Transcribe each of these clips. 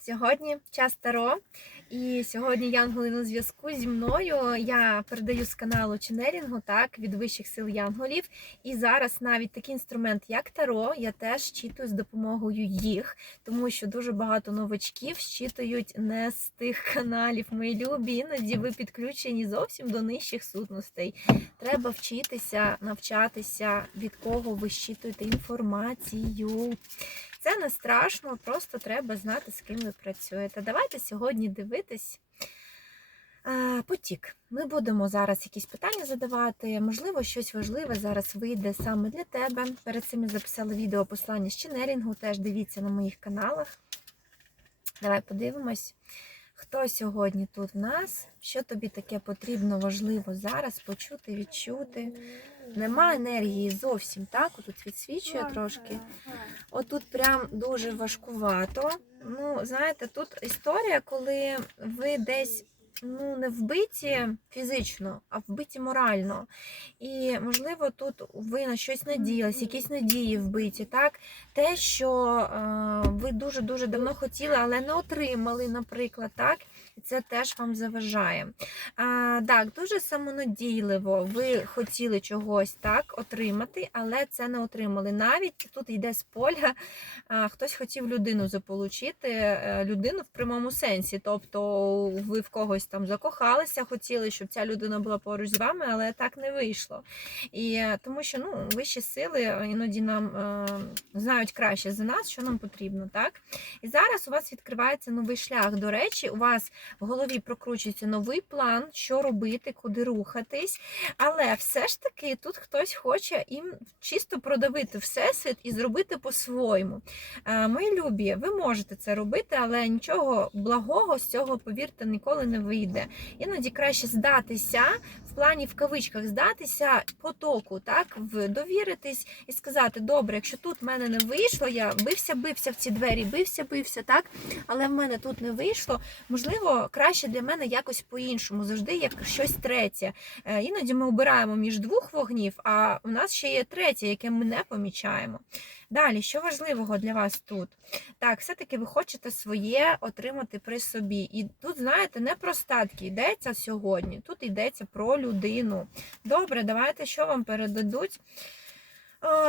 Сьогодні час Таро, і сьогодні Янголи на зв'язку зі мною. Я передаю з каналу Ченерінгу, так, від вищих сил Янголів. І зараз навіть такий інструмент, як Таро, я теж читаю з допомогою їх, тому що дуже багато новачків щитують не з тих каналів. Мої любі, іноді ви підключені зовсім до нижчих сутностей. Треба вчитися, навчатися, від кого ви щитуєте інформацію. Це не страшно, просто треба знати, з ким ви працюєте. Давайте сьогодні дивитись е, потік. Ми будемо зараз якісь питання задавати. Можливо, щось важливе зараз вийде саме для тебе. Перед цим я записала відео послання з Ченерінгу, теж дивіться на моїх каналах. Давай подивимось, хто сьогодні тут в нас, що тобі таке потрібно, важливо зараз почути, відчути. Нема енергії зовсім так, отут відсвічує трошки. Отут прям дуже важкувато. Ну, знаєте, тут історія, коли ви десь ну, не вбиті фізично, а вбиті морально. І, можливо, тут ви на щось надіялись, якісь надії вбиті, так? Те, що е, ви дуже-дуже давно хотіли, але не отримали, наприклад, так? І це теж вам заважає. А, Так, дуже самонадійливо. Ви хотіли чогось так отримати, але це не отримали. Навіть тут йде з поля, а, хтось хотів людину заполучити, е, людину в прямому сенсі. Тобто ви в когось там закохалися, хотіли, щоб ця людина була поруч з вами, але так не вийшло. І е, тому що ну, вищі сили іноді нам е, знають краще за нас, що нам потрібно. так? І зараз у вас відкривається новий шлях. До речі, у вас в голові прокручується новий план, що робити, куди рухатись. Але все ж таки тут хтось хоче їм чисто продавити всесвіт і зробити по-своєму. Е, Мої любі, ви можете це робити, але нічого благого з цього, повірте, ніколи не вийде. Іноді краще здатися. Плані в кавичках здатися потоку, так, довіритись і сказати, добре, якщо тут в мене не вийшло, я бився, бився в ці двері, бився, бився, так, але в мене тут не вийшло. Можливо, краще для мене якось по-іншому, завжди як щось третє. Е, Іноді ми обираємо між двох вогнів, а у нас ще є третє, яке ми не помічаємо. Далі, що важливого для вас тут? Так, все-таки ви хочете своє отримати при собі. І тут, знаєте, не про статки йдеться сьогодні, тут йдеться про людину. Добре, давайте що вам передадуть.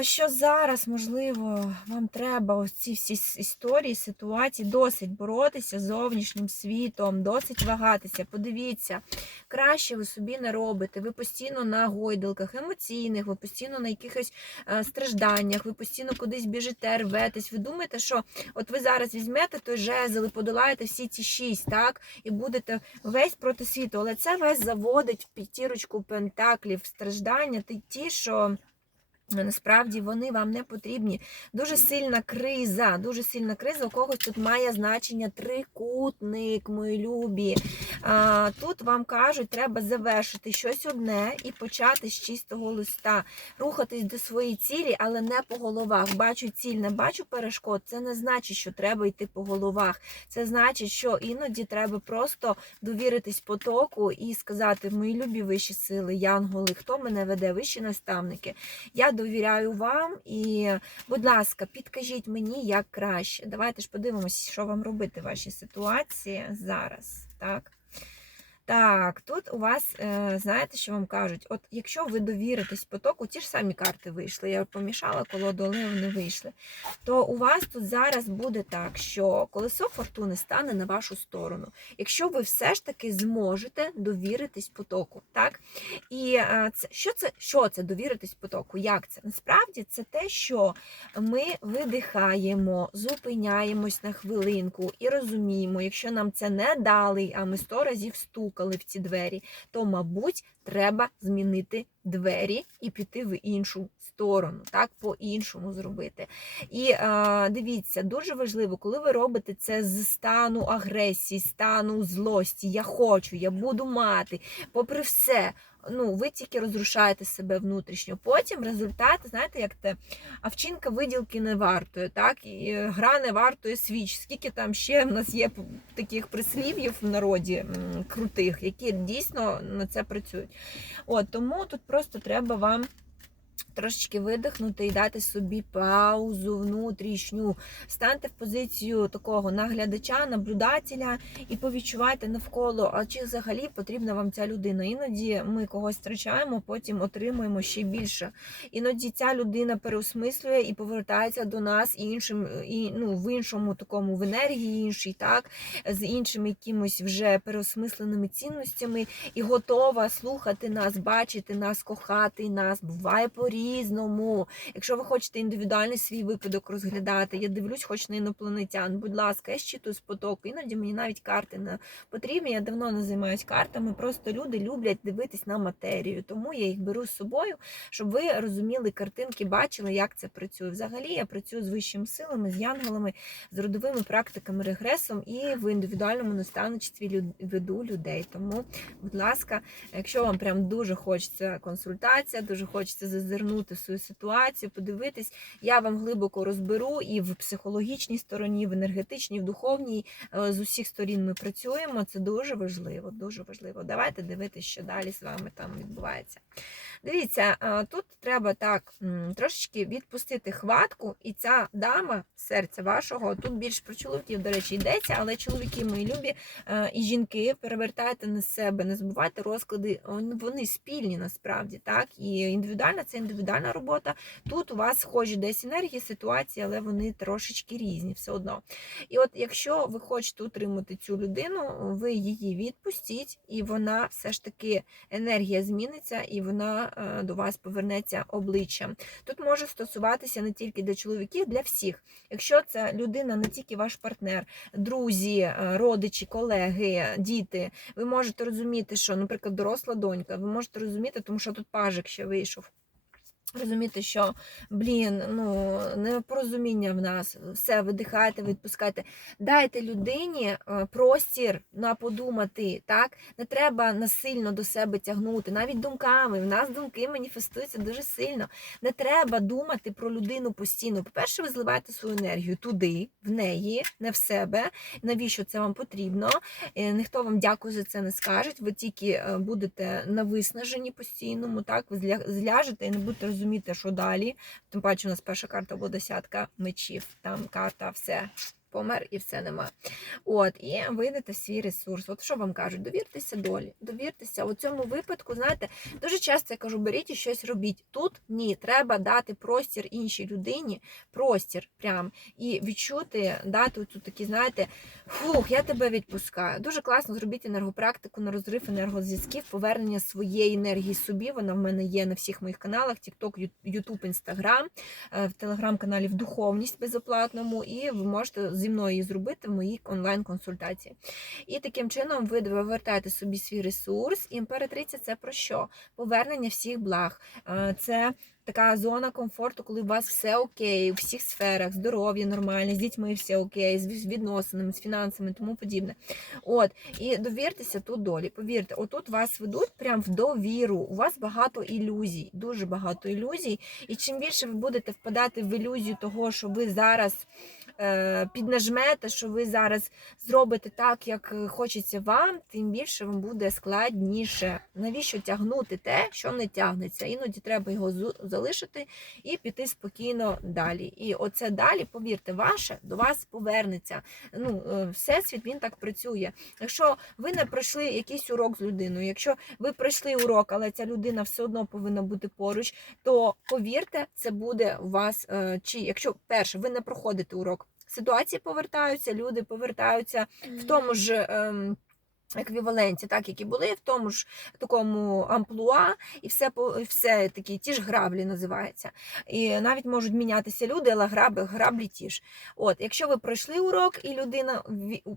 Що зараз, можливо, вам треба ось ці всі історії, ситуації, досить боротися з зовнішнім світом, досить вагатися. Подивіться, краще ви собі не робите. Ви постійно на гойдалках емоційних, ви постійно на якихось е, стражданнях, ви постійно кудись біжите, рветесь. Ви думаєте, що от ви зараз візьмете той жезл і подолаєте всі ці шість, так? І будете весь проти світу. Але це вас заводить в п'ятірочку пентаклів, страждання, ті, що. Насправді вони вам не потрібні. Дуже сильна криза, дуже сильна криза. У когось тут має значення трикутник, мої любі. А, Тут вам кажуть, треба завершити щось одне і почати з чистого листа, рухатись до своєї цілі, але не по головах. Бачу ціль, не бачу перешкод. Це не значить, що треба йти по головах. Це значить, що іноді треба просто довіритись потоку і сказати: мої любі вищі сили, янголи, хто мене веде, вищі наставники. Я довіряю вам і, будь ласка, підкажіть мені, як краще. Давайте ж подивимося, що вам робити в вашій ситуації зараз. Так. Так, тут у вас, е, знаєте, що вам кажуть? От якщо ви довіритесь потоку, ті ж самі карти вийшли, я помішала колоду, але вони вийшли, то у вас тут зараз буде так, що колесо фортуни стане на вашу сторону. Якщо ви все ж таки зможете довіритись потоку, так? І е, це, що це що це довіритись потоку? Як це? Насправді це те, що ми видихаємо, зупиняємось на хвилинку і розуміємо, якщо нам це не дали, а ми сто разів стукали в ці двері, то, мабуть, треба змінити двері і піти в іншу сторону, так, по-іншому зробити. І е, дивіться, дуже важливо, коли ви робите це з стану агресії, стану злості, я хочу, я буду мати, попри все. Ну, ви тільки розрушаєте себе внутрішньо. Потім результат, знаєте, як те, а вчинка виділки не вартує, так? І е, гра не вартує свіч. Скільки там ще в нас є таких прислів'їв в народі крутих, які дійсно на це працюють. От Тому тут просто треба вам Трошечки видихнути і дати собі паузу внутрішню. Станьте в позицію такого наглядача, наблюдателя і повідчувайте навколо, а чи взагалі потрібна вам ця людина. Іноді ми когось втрачаємо, потім отримуємо ще більше. Іноді ця людина переосмислює і повертається до нас іншим, і ну в іншому такому в енергії іншій, так з іншими якимось вже переосмисленими цінностями і готова слухати нас, бачити нас, кохати нас. Буває по-різному. Якщо ви хочете індивідуальний свій випадок розглядати, я дивлюсь, хоч на інопланетян. Будь ласка, я щитую з потоку. Іноді мені навіть карти не потрібні. Я давно не займаюся картами. Просто люди люблять дивитись на матерію. Тому я їх беру з собою, щоб ви розуміли картинки, бачили, як це працює. Взагалі я працюю з вищими силами, з янголами, з родовими практиками регресом і в індивідуальному наставництві люд- веду людей. Тому, будь ласка, якщо вам прям дуже хочеться консультація, дуже хочеться зазирнути в свою ситуацію, подивитись, я вам глибоко розберу і в психологічній стороні, в енергетичній, в духовній. Е, З усіх сторін ми працюємо. Це дуже важливо, дуже важливо. Давайте дивитися, що далі з вами там відбувається. Дивіться, е, тут треба так трошечки відпустити хватку, і ця дама серця вашого, тут більш про чоловіків, до речі, йдеться, але чоловіки мої любі е, і жінки перевертайте на себе, не забувайте розклади, вони спільні насправді, так і індивідуальна це індивідуальна робота. Тут у вас схожі десь енергії, ситуації, але вони трошечки різні все одно. І от якщо ви хочете утримати цю людину, ви її відпустіть, і вона все ж таки енергія зміниться, і вона е, до вас повернеться обличчям. Тут може стосуватися не тільки для чоловіків, для всіх. Якщо це людина, не тільки ваш партнер, друзі, е, родичі, колеги, діти, ви можете розуміти, що, наприклад, доросла донька, ви можете розуміти, тому що тут пажик ще вийшов. Розуміти, що блін, ну непорозуміння в нас, все видихайте, відпускайте. Дайте людині е, простір на подумати. Так не треба насильно до себе тягнути, навіть думками. В нас думки маніфестуються дуже сильно. Не треба думати про людину постійно. По-перше, ви зливаєте свою енергію туди, в неї, не в себе. Навіщо це вам потрібно? Е, Ніхто вам дякую за це не скаже. Ви тільки е, будете на виснаженні постійному. Так, ви зляжете і не будете розуміти, що далі. Тим паче, у нас перша карта була десятка мечів. Там карта все. Помер і все нема. От, і вийдете в свій ресурс. От що вам кажуть? Довіртеся долі, довіртеся. У цьому випадку, знаєте, дуже часто я кажу, беріть і щось робіть. Тут ні, треба дати простір іншій людині, простір прям, і відчути, дати оцю такі, знаєте, фух, я тебе відпускаю. Дуже класно зробіть енергопрактику на розрив енергозв'язків, повернення своєї енергії собі. Вона в мене є на всіх моїх каналах: TikTok, YouTube, Instagram, в телеграм-каналі в духовність безоплатному, і ви можете зі мною зробити в моїй онлайн-консультації. І таким чином ви вивертаєте собі свій ресурс. І імператриця це про що? Повернення всіх благ. Е, Це така зона комфорту, коли у вас все окей, у всіх сферах, здоров'я нормальне, з дітьми все окей, з відносинами, з фінансами тому подібне. От, і довіртеся тут долі. Повірте, отут вас ведуть прям в довіру. У вас багато ілюзій, дуже багато ілюзій. І чим більше ви будете впадати в ілюзію того, що ви зараз піднажмете, що ви зараз зробите так, як е, хочеться вам, тим більше вам буде складніше. Навіщо тягнути те, що не тягнеться? Іноді треба його залишити і піти спокійно далі. І оце далі, повірте, ваше до вас повернеться. Ну, е, всесвіт він так працює. Якщо ви не пройшли якийсь урок з людиною, якщо ви пройшли урок, але ця людина все одно повинна бути поруч, то повірте, це буде у вас. е, Чи якщо перше ви не проходите урок, ситуації повертаються, люди повертаються в тому ж. ем, Еквіваленті, так які були в тому ж такому амплуа, і все все такі ті ж граблі називаються. І навіть можуть мінятися люди, але граби, граблі ті ж. От, якщо ви пройшли урок, і людина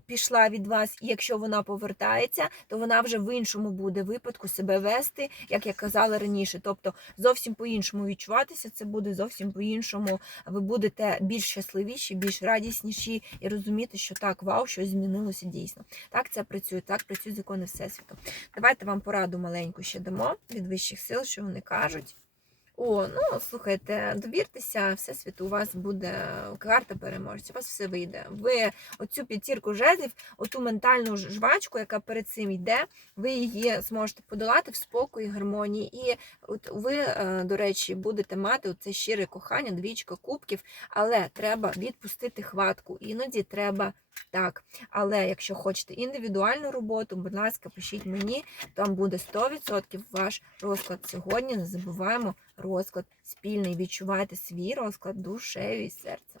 пішла від вас, і якщо вона повертається, то вона вже в іншому буде випадку себе вести, як я казала раніше. Тобто зовсім по-іншому відчуватися, це буде зовсім по-іншому. Ви будете більш щасливіші, більш радісніші і розуміти, що так, вау, щось змінилося дійсно. Так це працює, так працюють закони Всесвіту. Давайте вам пораду маленьку ще дамо від вищих сил, що вони кажуть. О, ну слухайте, довіртеся, все світу, у вас буде карта переможця, у вас все вийде. Ви оцю п'ятірку жезлів, оту ментальну жвачку, яка перед цим йде, ви її зможете подолати в спокої, гармонії. І от ви, е, до речі, будете мати оце щире кохання, двічка кубків, але треба відпустити хватку. Іноді треба так. Але якщо хочете індивідуальну роботу, будь ласка, пишіть мені, там буде 100% ваш розклад. Сьогодні не забуваємо розклад спільний. Відчувайте свій розклад душею і серцем.